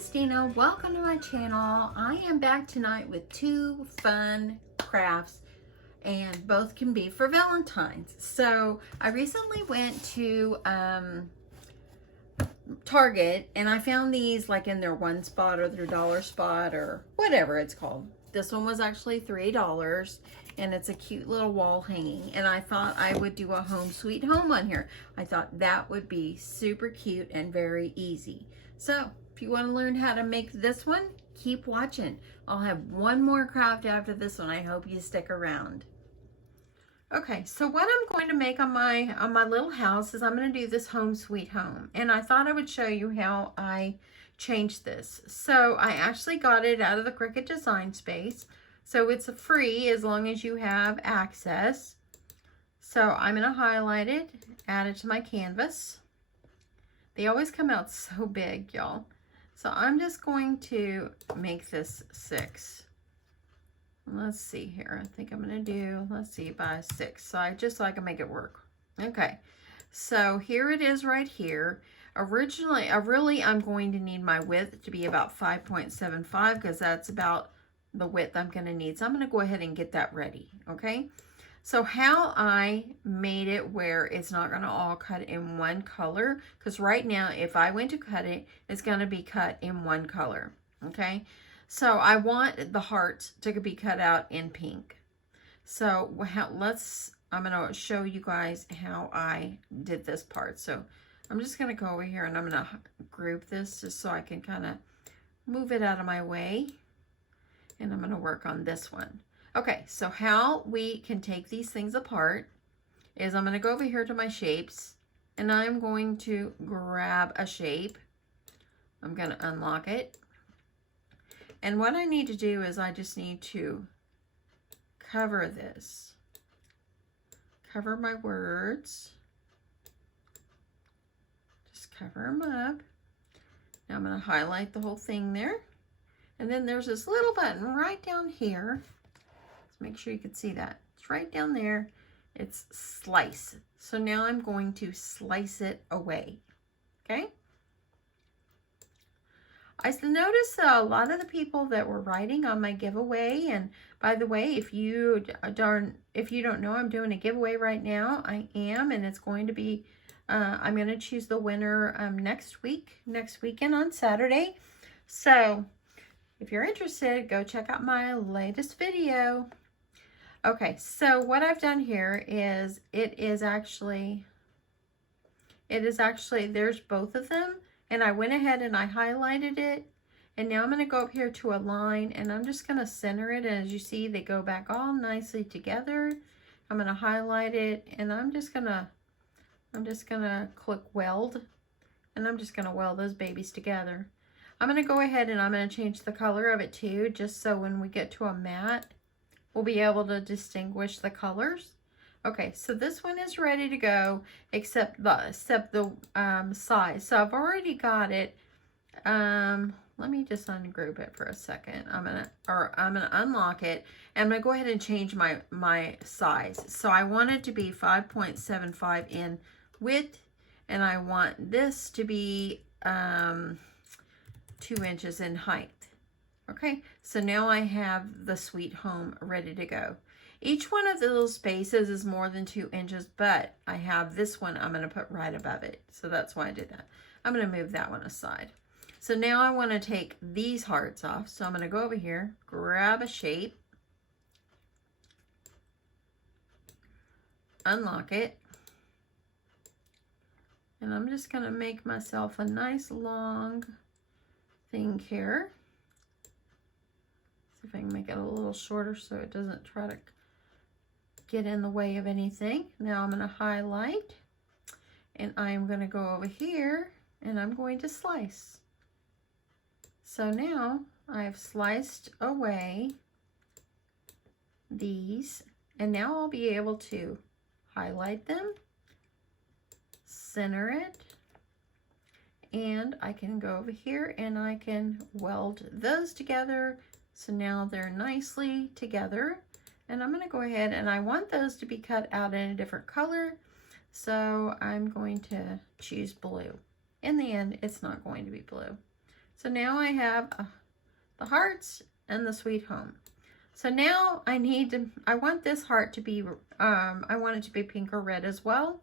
is Deanna. Welcome to my channel. I am back tonight with two fun crafts, and both can be for Valentine's. So I recently went to Target, and I found these like in their one spot or their dollar spot or whatever it's called. This one was actually $3, and it's a cute little wall hanging, and I thought I would do a home sweet home on here. I thought that would be super cute and very easy. So if you want to learn how to make this one, keep watching. I'll have one more craft after this one. I hope you stick around. Okay, so what I'm going to make on my little house is I'm going to do this home sweet home. And I thought I would show you how I changed this. So I actually got it out of the Cricut Design Space. So it's free as long as you have access. So I'm going to highlight it, add it to my canvas. They always come out so big, y'all. So I'm just going to make this 6. Let's see here. I think I'm going to do, let's see, by 6. So I can make it work. Okay. So here it is right here. Originally, I'm going to need my width to be about 5.75 because that's about the width I'm going to need. So I'm going to go ahead and get that ready. Okay. So how I made it where it's not going to all cut in one color, because right now if I went to cut it, it's going to be cut in one color. Okay. So I want the hearts to be cut out in pink. So I'm going to show you guys how I did this part. So I'm just going to go over here and I'm going to group this just so I can kind of move it out of my way. And I'm going to work on this one. Okay, so how we can take these things apart is I'm going to go over here to my shapes and I'm going to grab a shape. I'm going to unlock it. And what I need to do is I just need to cover this. Cover my words. Just cover them up. Now I'm going to highlight the whole thing there. And then there's this little button right down here. Make sure you can see that. It's right down there. It's slice. So now I'm going to slice it away. Okay? I noticed a lot of the people that were writing on my giveaway, and by the way, if you don't know, I'm doing a giveaway right now. I am, and it's going to be, I'm going to choose the winner next weekend on Saturday. So if you're interested, go check out my latest video. Okay, so what I've done here is it is actually, there's both of them, and I went ahead and I highlighted it, and now I'm going to go up here to a line, and I'm just going to center it, and as you see, they go back all nicely together. I'm going to highlight it, and I'm just going to click weld, and I'm just going to weld those babies together. I'm going to go ahead and I'm going to change the color of it too, just so when we get to a matte, we'll be able to distinguish the colors. Okay, so this one is ready to go, except the size. So I've already got it. Let me just ungroup it for a second. I'm gonna unlock it, and I'm gonna go ahead and change my size. So I want it to be 5.75 in width, and I want this to be 2 inches in height. Okay, so now I have the sweet home ready to go. Each one of the little spaces is more than 2 inches, but I have this one I'm going to put right above it. So that's why I did that. I'm going to move that one aside. So now I want to take these hearts off. So I'm going to go over here, grab a shape, unlock it, and I'm just going to make myself a nice long thing here. See if I can make it a little shorter so it doesn't try to get in the way of anything. Now I'm going to highlight, and I'm going to go over here and I'm going to slice. So now I've sliced away these, and now I'll be able to highlight them, center it, and I can go over here and I can weld those together. So now they're nicely together, and I'm going to go ahead and I want those to be cut out in a different color. So I'm going to choose blue. In the end, it's not going to be blue. So now I have the hearts and the sweet home. So now I want this heart to be, I want it to be pink or red as well.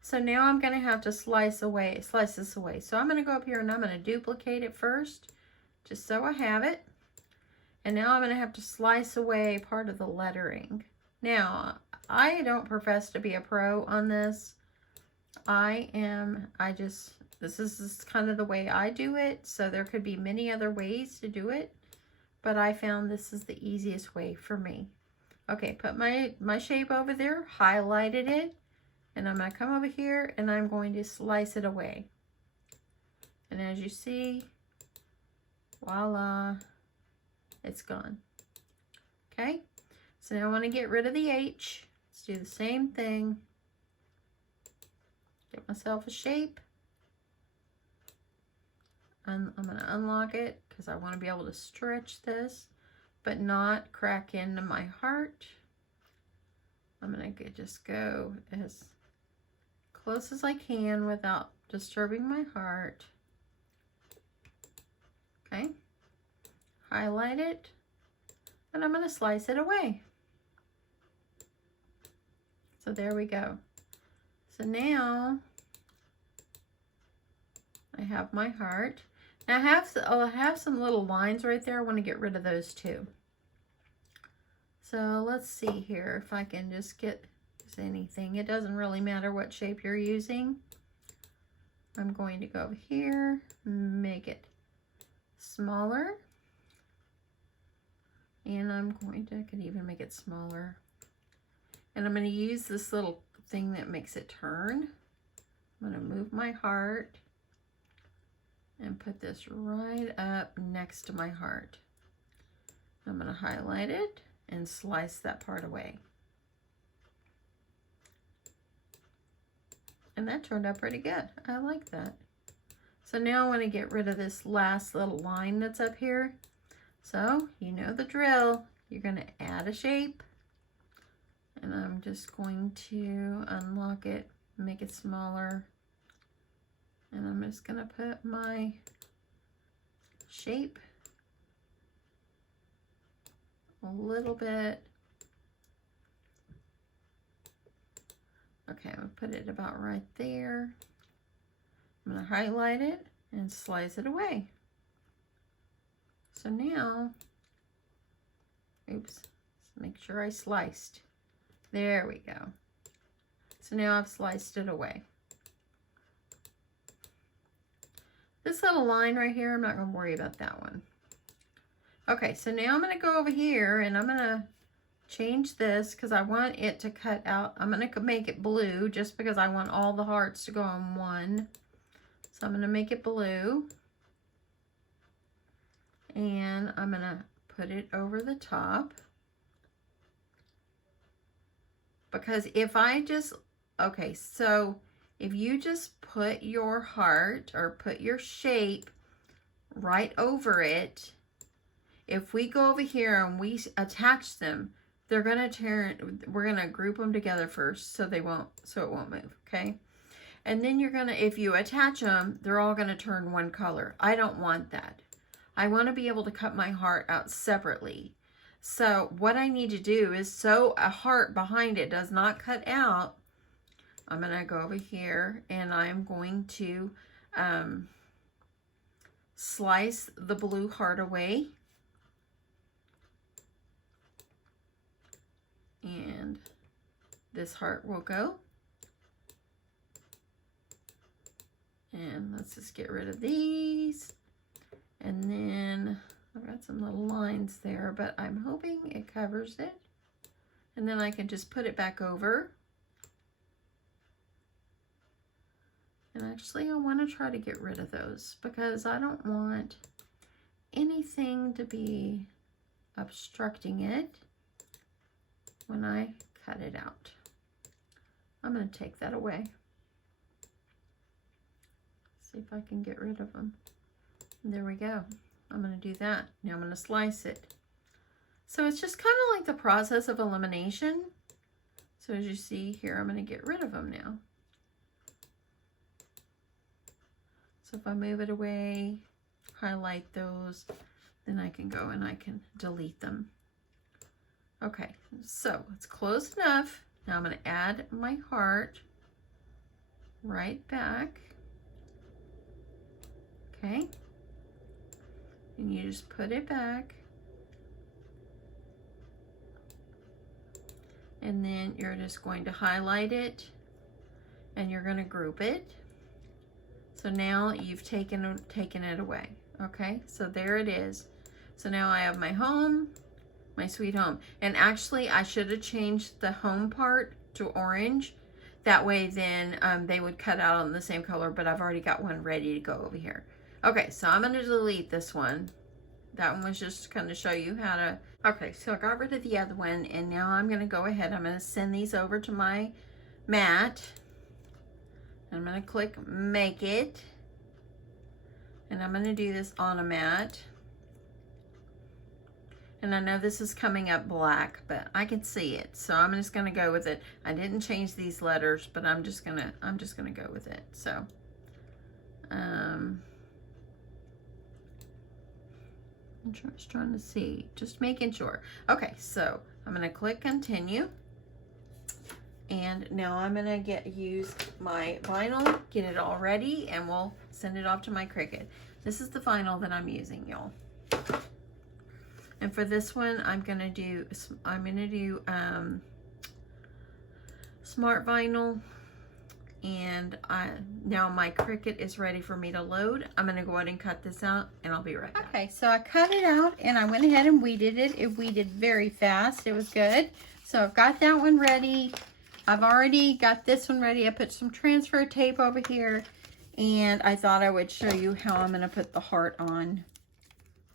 So now I'm going to have to slice this away. So I'm going to go up here and I'm going to duplicate it first, just so I have it. And now I'm going to have to slice away part of the lettering. Now, I don't profess to be a pro on this. This is kind of the way I do it. So there could be many other ways to do it, but I found this is the easiest way for me. Okay, put my shape over there, highlighted it, and I'm going to come over here and I'm going to slice it away. And as you see, voila, it's gone. Okay, so now I want to get rid of the H. Let's do the same thing. Get myself a shape. And I'm going to unlock it because I want to be able to stretch this, but not crack into my heart. I'm going to just go as close as I can without disturbing my heart. Okay. Highlight it. And I'm going to slice it away. So there we go. So now I have my heart. Now I have some little lines right there. I want to get rid of those too. So let's see here if I can just get anything. It doesn't really matter what shape you're using. I'm going to go over here, make it smaller. And I can even make it smaller. And I'm going to use this little thing that makes it turn. I'm going to move my heart and put this right up next to my heart. I'm going to highlight it and slice that part away. And that turned out pretty good. I like that. So now I want to get rid of this last little line that's up here. So you know the drill. You're going to add a shape. And I'm just going to unlock it, make it smaller. And I'm just going to put my shape a little bit. Okay, I'm going to put it about right there. I'm going to highlight it and slice it away. So now, oops, let's make sure I sliced. There we go. So now I've sliced it away. This little line right here, I'm not going to worry about that one. Okay, so now I'm going to go over here and I'm going to change this because I want it to cut out. I'm going to make it blue just because I want all the hearts to go on one. So I'm going to make it blue. And I'm going to put it over the top. Because if I just, okay, so if you just put your heart or put your shape right over it, if we go over here and we attach them, they're going to turn, we're going to group them together first so it won't move, okay? And then you're going to, if you attach them, they're all going to turn one color. I don't want that. I want to be able to cut my heart out separately. So what I need to do is, so a heart behind it does not cut out, I'm going to go over here and I'm going to slice the blue heart away. And this heart will go. And let's just get rid of these. And then I've got some little lines there, but I'm hoping it covers it. And then I can just put it back over. And actually I want to try to get rid of those because I don't want anything to be obstructing it when I cut it out. I'm going to take that away. See if I can get rid of them. There we go. I'm going to do that. Now I'm going to slice it. So it's just kind of like the process of elimination. So as you see here, I'm going to get rid of them now. So if I move it away, highlight those, then I can go and I can delete them. Okay, so it's close enough. Now I'm going to add my heart right back. Okay, and you just put it back. And then you're just going to highlight it and you're going to group it. So now you've taken it away. Okay, so there it is. So now I have my home, my sweet home. And actually I should have changed the home part to orange. That way then they would cut out on the same color, but I've already got one ready to go over here. Okay, so I'm going to delete this one. That one was just to kind of show you how to, okay, so I got rid of the other one, and now I'm going to go ahead, I'm going to send these over to my mat. I'm going to click make it, and I'm going to do this on a mat. And I know this is coming up black, but I can see it, so I'm just going to go with it. I didn't change these letters, but I'm just going to go with it. So I'm just trying to see, just making sure. Okay, so I'm going to click continue. And now I'm going to use my vinyl, get it all ready, and we'll send it off to my Cricut. This is the vinyl that I'm using, y'all. And for this one, I'm going to do smart vinyl. And now my Cricut is ready for me to load. I'm going to go ahead and cut this out, and I'll be right back. Okay, so I cut it out, and I went ahead and weeded it. It weeded very fast. It was good. So I've got that one ready. I've already got this one ready. I put some transfer tape over here, and I thought I would show you how I'm going to put the heart on.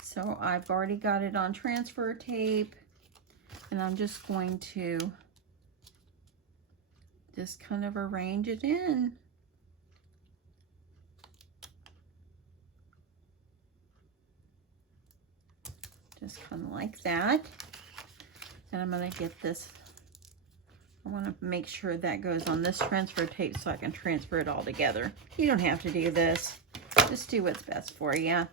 So I've already got it on transfer tape, and I'm just going to just kind of arrange it in. Just kind of like that. And I'm going to get this, I want to make sure that goes on this transfer tape so I can transfer it all together. You don't have to do this. Just do what's best for you. Okay,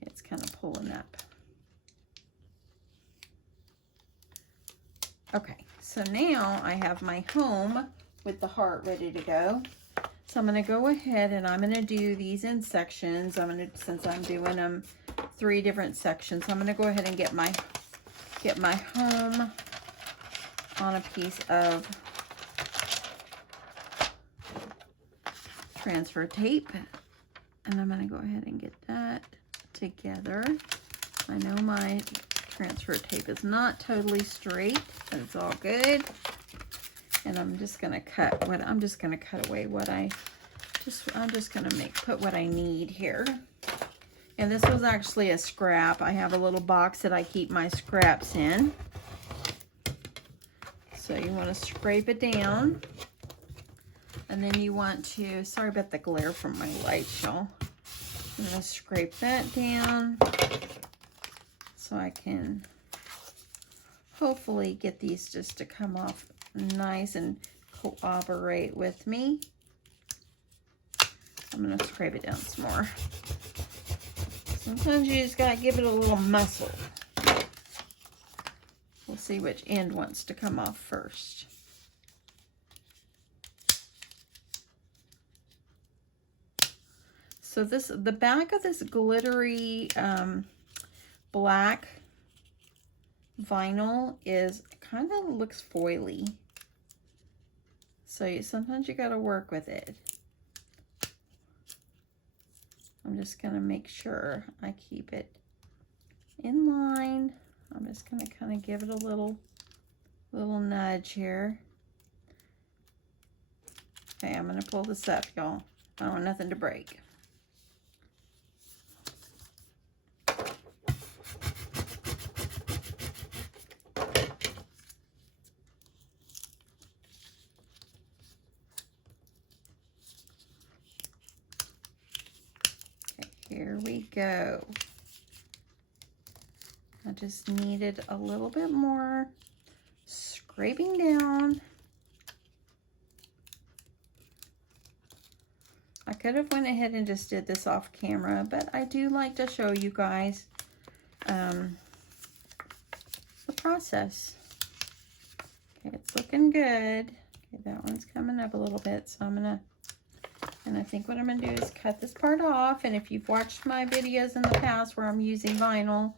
it's kind of pulling up. Okay, so now I have my home with the heart ready to go. So I'm going to go ahead and I'm going to do these in sections. Since I'm doing them 3 different sections, I'm going to go ahead and get my home on a piece of transfer tape, and I'm going to go ahead and get that together. I know my transfer tape is not totally straight, but it's all good. And I'm just gonna cut away what I'm just gonna put what I need here. And this was actually a scrap. I have a little box that I keep my scraps in. So you want to scrape it down, and then you want to, sorry about the glare from my lights, y'all. I'm gonna scrape that down so I can hopefully get these just to come off nice and cooperate with me. I'm going to scrape it down some more. Sometimes you just got to give it a little muscle. We'll see which end wants to come off first. So the back of this glittery black vinyl is kind of looks foily. So sometimes you got to work with it. I'm just going to make sure I keep it in line. I'm just going to kind of give it a little nudge here. Okay, I'm going to pull this up, y'all. I don't want nothing to break. Here we go. I just needed a little bit more scraping down. I could have went ahead and just did this off camera, but I do like to show you guys the process. Okay, it's looking good. Okay, that one's coming up a little bit, so and I think what I'm gonna do is cut this part off. And if you've watched my videos in the past where I'm using vinyl,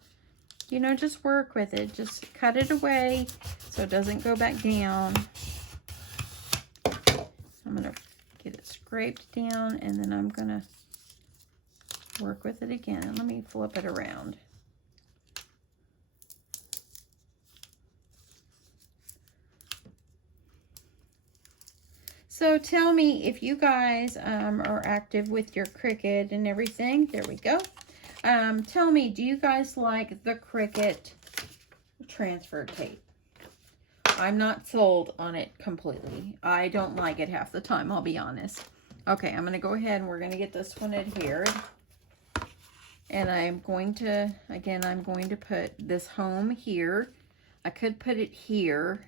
you know, just work with it. Just cut it away so it doesn't go back down. I'm gonna get it scraped down, and then I'm gonna work with it again. Let me flip it around. So tell me if you guys are active with your Cricut and everything. There we go. Tell me, do you guys like the Cricut transfer tape? I'm not sold on it completely. I don't like it half the time, I'll be honest. Okay, I'm going to go ahead and we're going to get this one adhered. And I'm going to, again, I'm going to put this home here. I could put it here.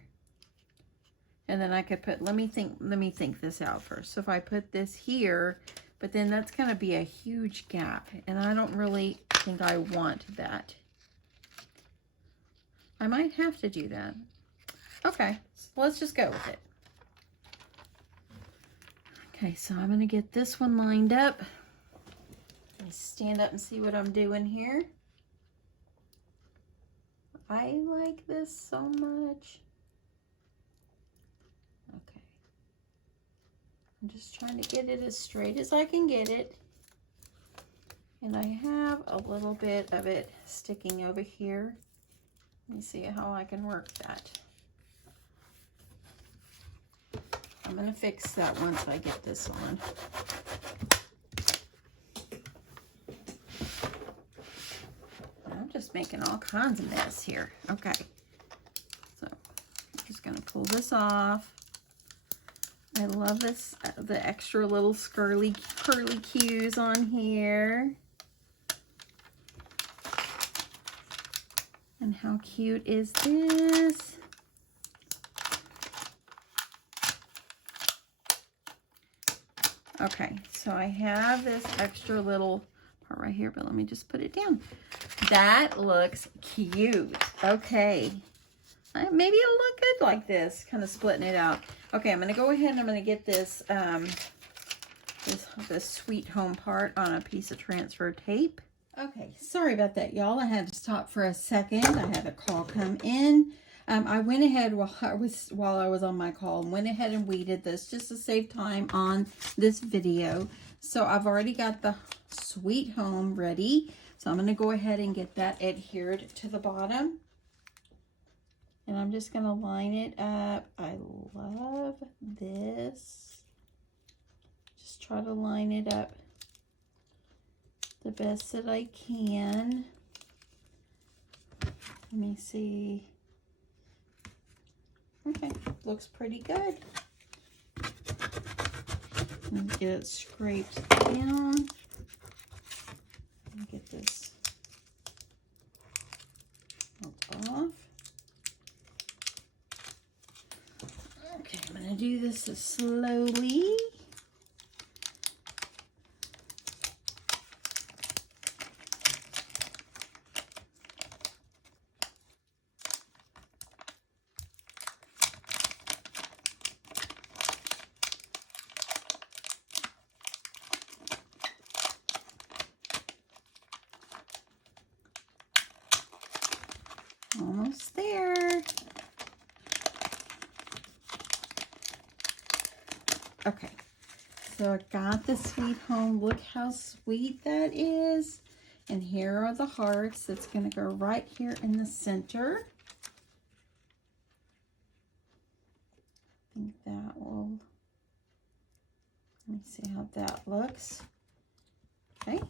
And then I could put, let me think this out first. So if I put this here, but then that's going to be a huge gap. And I don't really think I want that. I might have to do that. Okay, so let's just go with it. Okay, so I'm going to get this one lined up. Let me stand up and see what I'm doing here. I like this so much. Okay. I'm just trying to get it as straight as I can get it. And I have a little bit of it sticking over here. Let me see how I can work that. I'm going to fix that once I get this on. I'm just making all kinds of mess here. Okay. So I'm just going to pull this off. I love this, the extra little curly cues on here. And how cute is this? Okay, so I have this extra little part right here, but let me just put it down. That looks cute. Okay. Maybe it'll look good like this, kind of splitting it out. Okay, I'm going to go ahead and I'm going to get this, this Sweet Home part on a piece of transfer tape. Okay, sorry about that, y'all. I had to stop for a second. I had a call come in. I went ahead while I was on my call and went ahead and weeded this just to save time on this video. So I've already got the Sweet Home ready. So I'm going to go ahead and get that adhered to the bottom. And I'm just going to line it up. I love this. Just try to line it up the best that I can. Let me see. Okay, looks pretty good. Get it scraped down. Get this off. Okay, I'm going to do this slowly. Almost there. Okay, so I got the Sweet Home. Look how sweet that is. And here are the hearts. That's going to go right here in the center. I think that will, let me see how that looks. Okay,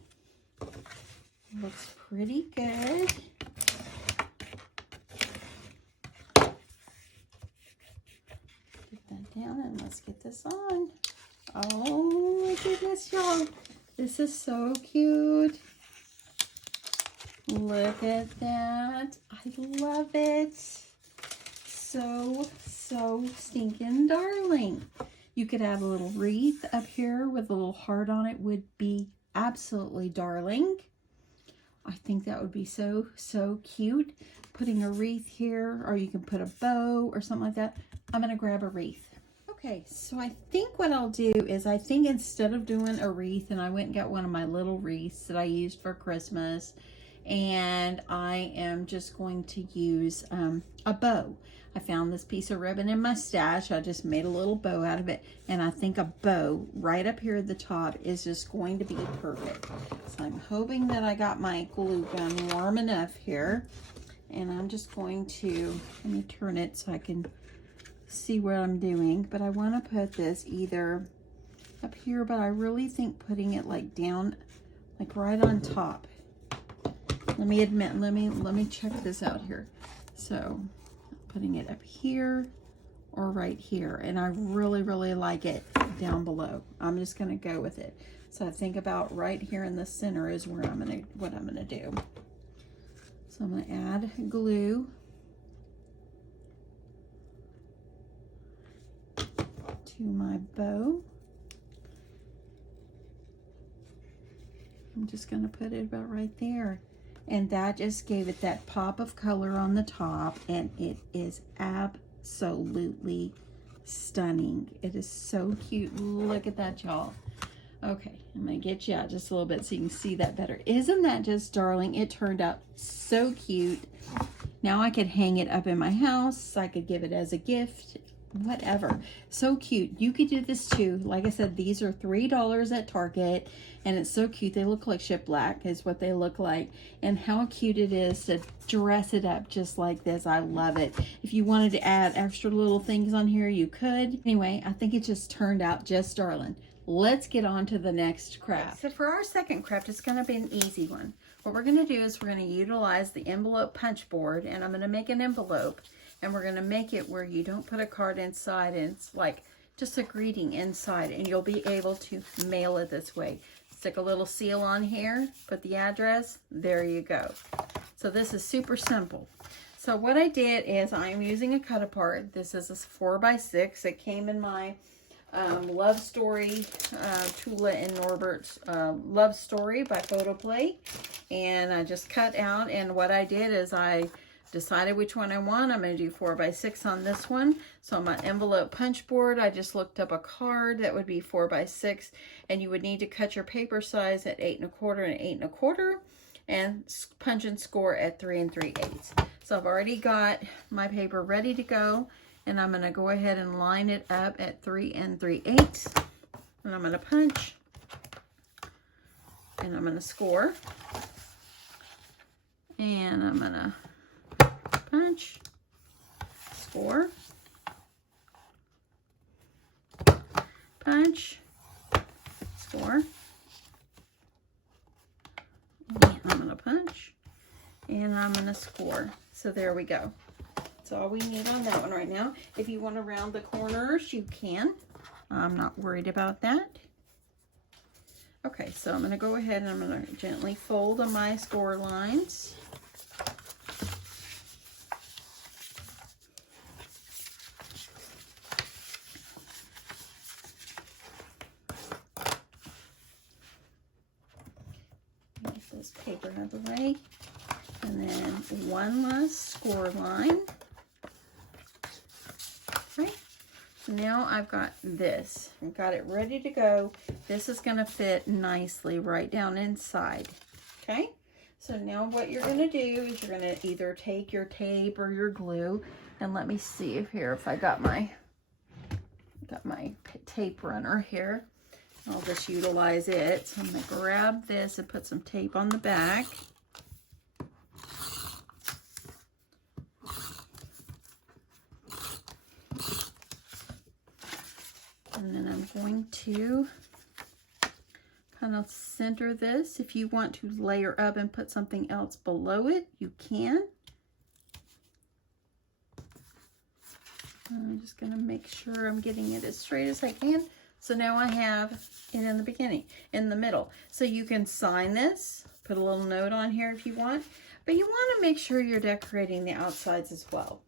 looks pretty good. Down and let's get this on. Oh my goodness, y'all. This is so cute. Look at that. I love it. So stinking darling. You could add a little wreath up here with a little heart on it, would be absolutely darling. I think that would be so, so cute. Putting a wreath here, or you can put a bow or something like that. I'm going to grab a wreath. Okay, so I think what I'll do is, I think instead of doing a wreath, and I went and got one of my little wreaths that I used for Christmas, and I am just going to use a bow. I found this piece of ribbon in my stash. I just made a little bow out of it, and I think a bow right up here at the top is just going to be perfect. So I'm hoping that I got my glue gun warm enough here, and I'm just going to, let me turn it so I can see what I'm doing. But I want to put this either up here, but I really think putting it like down, like right on top. Let me check this out here. So putting it up here or right here, and I really, really like it down below. I'm just going to go with it. So I think about right here in the center is where what I'm gonna do. So I'm gonna add glue to my bow. I'm just gonna put it about right there. And that just gave it that pop of color on the top, and it is absolutely stunning. It is so cute. Look at that, y'all. Okay, I'm gonna get you out just a little bit so you can see that better. Isn't that just darling? It turned out so cute. Now I could hang it up in my house. I could give it as a gift, whatever. So cute. You could do this too. Like I said, these are $3 at Target, and it's so cute. They look like shiplap is what they look like. And how cute it is to dress it up just like this. I love it. If you wanted to add extra little things on here, you could. Anyway, I think it just turned out just darling. Let's get on to the next craft. So for our second craft, it's going to be an easy one. What we're going to do is we're going to utilize the envelope punch board, and I'm going to make an envelope, and we're going to make it where you don't put a card inside, and it's like just a greeting inside, and you'll be able to mail it this way. Stick a little seal on here, put the address, there you go. So this is super simple. So what I did is I'm using a cut apart. This is a 4x6. It came in my Love Story, Tula and Norbert's Love Story by Photoplay, and I just cut out, and what I did is I decided which one I want. I'm going to do 4x6 on this one. So on my envelope punch board, I just looked up a card that would be 4x6, and you would need to cut your paper size at 8 1/4 and 8 1/4, and punch and score at 3 3/8. So I've already got my paper ready to go, and I'm going to go ahead and line it up at 3 3/8, and I'm going to punch, and I'm going to score, and I'm going to punch, score, punch, score, and I'm going to punch, and I'm going to score. So there we go. That's all we need on that one right now. If you want to round the corners, you can. I'm not worried about that. Okay, so I'm going to go ahead and I'm going to gently fold on my score lines. Get this paper out of the way. And then one last score line. Okay, so now I've got this. I've got it ready to go. This is going to fit nicely right down inside. Okay, so now what you're going to do is you're going to either take your tape or your glue, and let me see if I got my tape runner here. I'll just utilize it. So I'm going to grab this and put some tape on the back. And then I'm going to kind of center this. If you want to layer up and put something else below it, you can. I'm just going to make sure I'm getting it as straight as I can. So now I have it in the beginning, in the middle. So you can sign this, put a little note on here if you want, but you want to make sure you're decorating the outsides as well.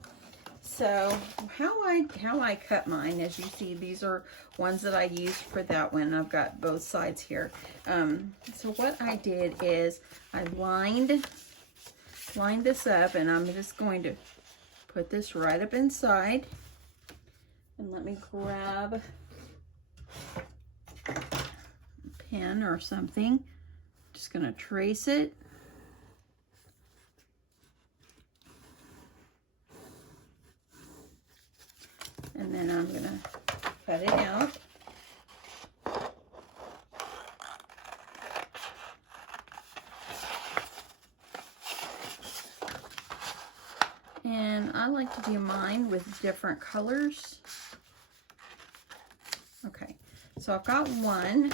So how I cut mine, as you see, these are ones that I used for that one. I've got both sides here. So what I did is I lined this up, and I'm just going to put this right up inside. And let me grab a pen or something. Just gonna trace it. And then I'm gonna cut it out. And I like to do mine with different colors. Okay, so I've got one,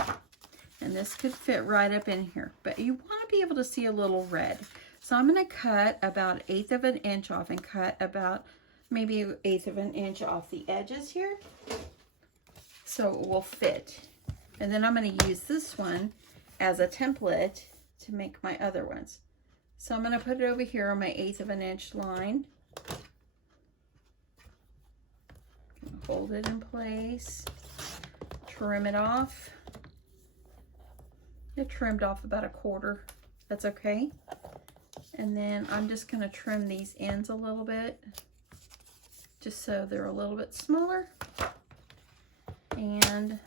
and this could fit right up in here, but you want to be able to see a little red. So I'm going to cut about 1/8 of an inch off, and cut about maybe 1/8 of an inch off the edges here, so it will fit. And then I'm going to use this one as a template to make my other ones. So I'm going to put it over here on my 1/8 of an inch line. Hold it in place, trim it off. It trimmed off about 1/4. That's okay. And then I'm just going to trim these ends a little bit, just so they're a little bit smaller. And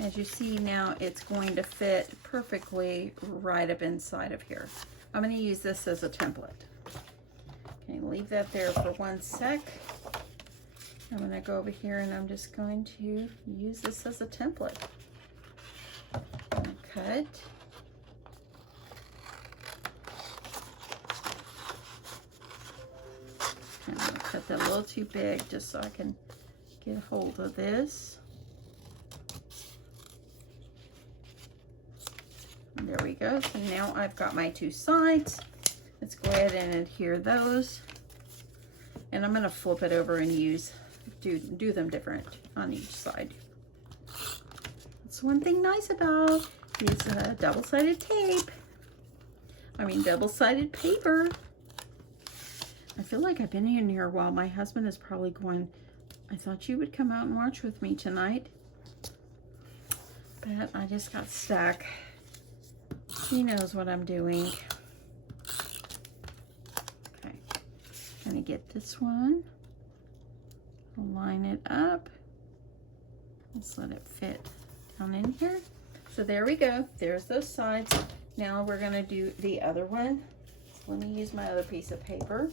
as you see now, it's going to fit perfectly right up inside of here. I'm going to use this as a template. Okay, leave that there for 1 sec. I'm going to go over here, and I'm just going to use this as a template. I'm going to cut. I'm going to cut that a little too big just so I can get hold of this. And there we go. So now I've got my 2 sides. Let's go ahead and adhere those. And I'm going to flip it over and do them different on each side. That's one thing nice about these double-sided tape. I mean, double-sided paper. I feel like I've been in here a while. My husband is probably going, I thought you would come out and watch with me tonight. But I just got stuck. He knows what I'm doing. Okay, gonna get this one. Line it up. Let's let it fit down in here. So there we go. There's those sides. Now we're gonna do the other one. Let me use my other piece of paper.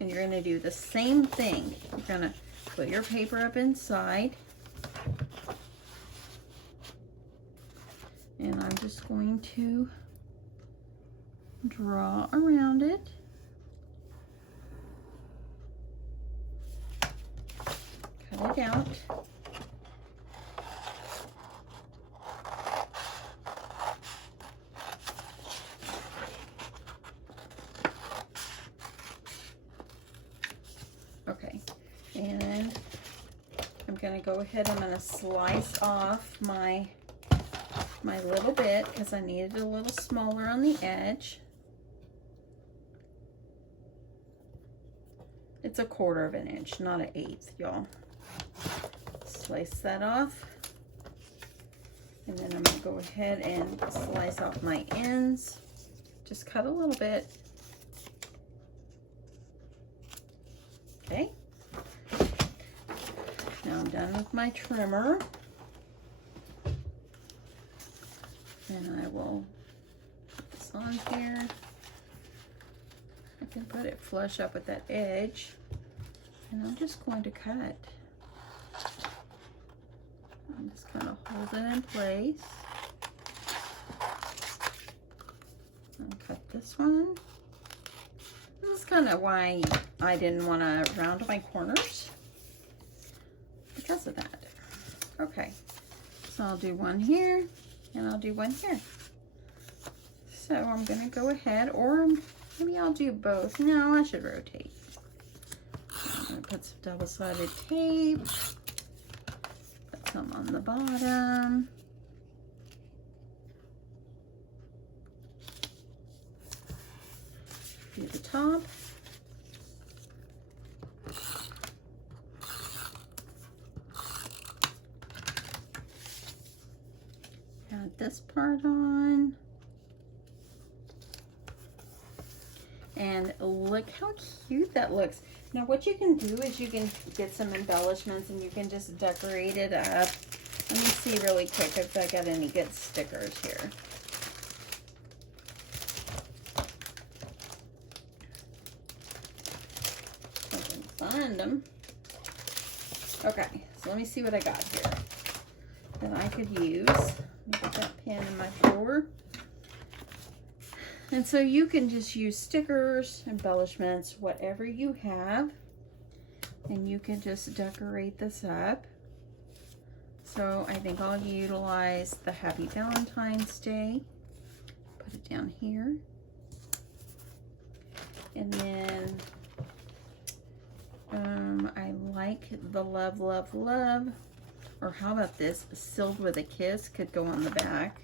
And you're gonna do the same thing. You're gonna put your paper up inside. And I'm just going to draw around it. Cut it out. Okay, and I'm going to go ahead, I'm going to slice off my little bit because I needed it a little smaller on the edge. It's 1/4 of an inch, not an 1/8, y'all. Slice that off. And then I'm going to go ahead and slice off my ends. Just cut a little bit. Okay. Now I'm done with my trimmer. And I will put this on here. I can put it flush up with that edge. And I'm just going to cut. I'm just kind of hold it in place. And cut this one. This is kind of why I didn't want to round my corners. Because of that. Okay. So I'll do one here. And I'll do one here. So I'm going to go ahead, or maybe I'll do both. No, I should rotate. I'm going to put some double-sided tape. Put some on the bottom. Do the top. add this part on. And look how cute that looks. Now what you can do is you can get some embellishments and you can just decorate it up. Let me see really quick if I got any good stickers here. I can find them. Okay, so let me see what I got here that I could use. Let me put that pen in my drawer. And so you can just use stickers, embellishments, whatever you have, and you can just decorate this up. So I think I'll utilize the Happy Valentine's Day. Put it down here. And then I like the love, love, love. Or how about this? Sealed with a kiss could go on the back.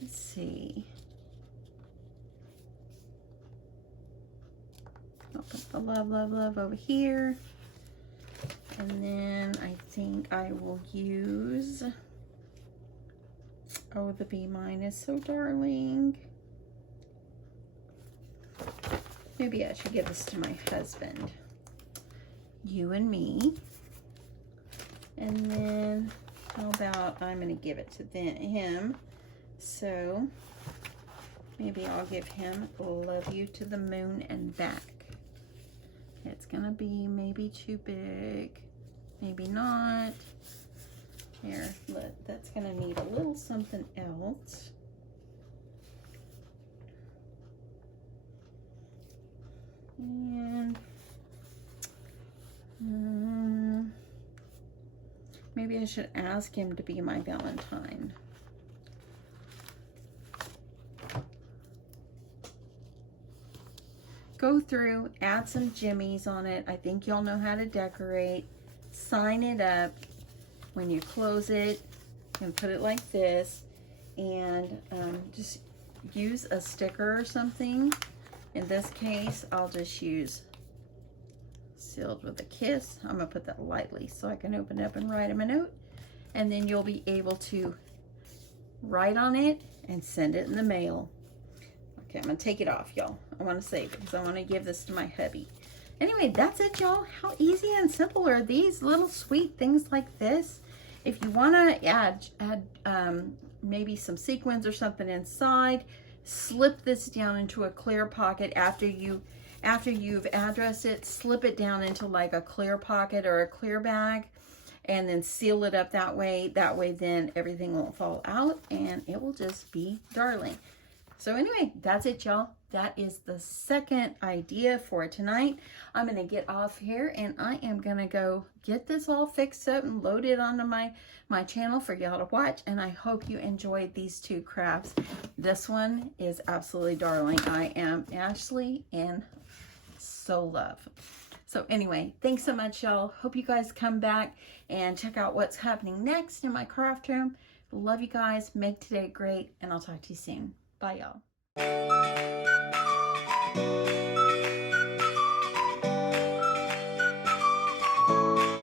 Let's see. I'll put the love, love, love over here. And then I think I will use, oh, the Be Mine is so darling. Maybe I should give this to my husband. You and me. And then how about I'm going to give it to him. So maybe I'll give him Love You to the Moon and Back. It's going to be maybe too big. Maybe not. Here, look, that's going to need a little something else. And maybe I should ask him to be my Valentine. Go through, add some jimmies on it. I think y'all know how to decorate. Sign it up. When you close it, you can put it like this, and just use a sticker or something. In this case, I'll just use Sealed with a Kiss. I'm gonna put that lightly so I can open it up and write him a note. And then you'll be able to write on it and send it in the mail. Okay, I'm gonna take it off, y'all. I wanna save it because I wanna give this to my hubby. Anyway, that's it, y'all. How easy and simple are these little sweet things like this? If you wanna add maybe some sequins or something inside, slip this down into a clear pocket after you've addressed it. Slip it down into like a clear pocket or a clear bag, and then seal it up that way. That way then everything won't fall out and it will just be darling. So anyway, that's it, y'all. That is the second idea for tonight. I'm going to get off here and I am going to go get this all fixed up and load it onto my channel for y'all to watch. And I hope you enjoyed these two crafts. This one is absolutely darling. I am Ashley and so love. So anyway, thanks so much, y'all. Hope you guys come back and check out what's happening next in my craft room. Love you guys. Make today great, and I'll talk to you soon. Bye, y'all.